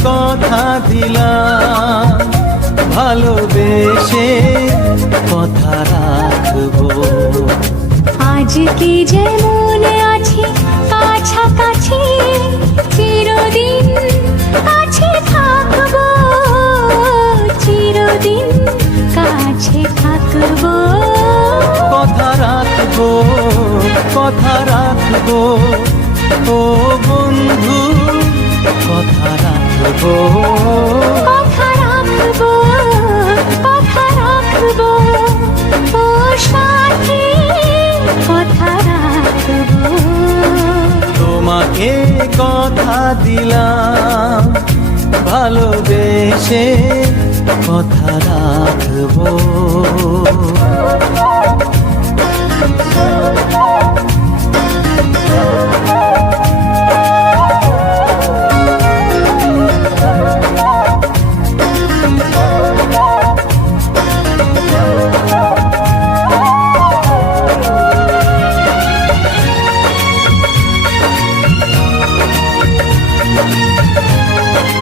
কথা দিলাম, ভালোবেসে কথা রাখবো। আজকে যেমন আছি কাছাকাছি, চিরদিন কাছে থাকবো, চিরদিন কাছে থাকবো। কথা রাখবো, কথা রাখবো, ও বন্ধু কথা রাখবো। কথা রাখবো, কথা রাখবো, ও সাথী কথা রাখবো। তোমাকে কথা দিলাম, ভালোবেসে কথা রাখবো।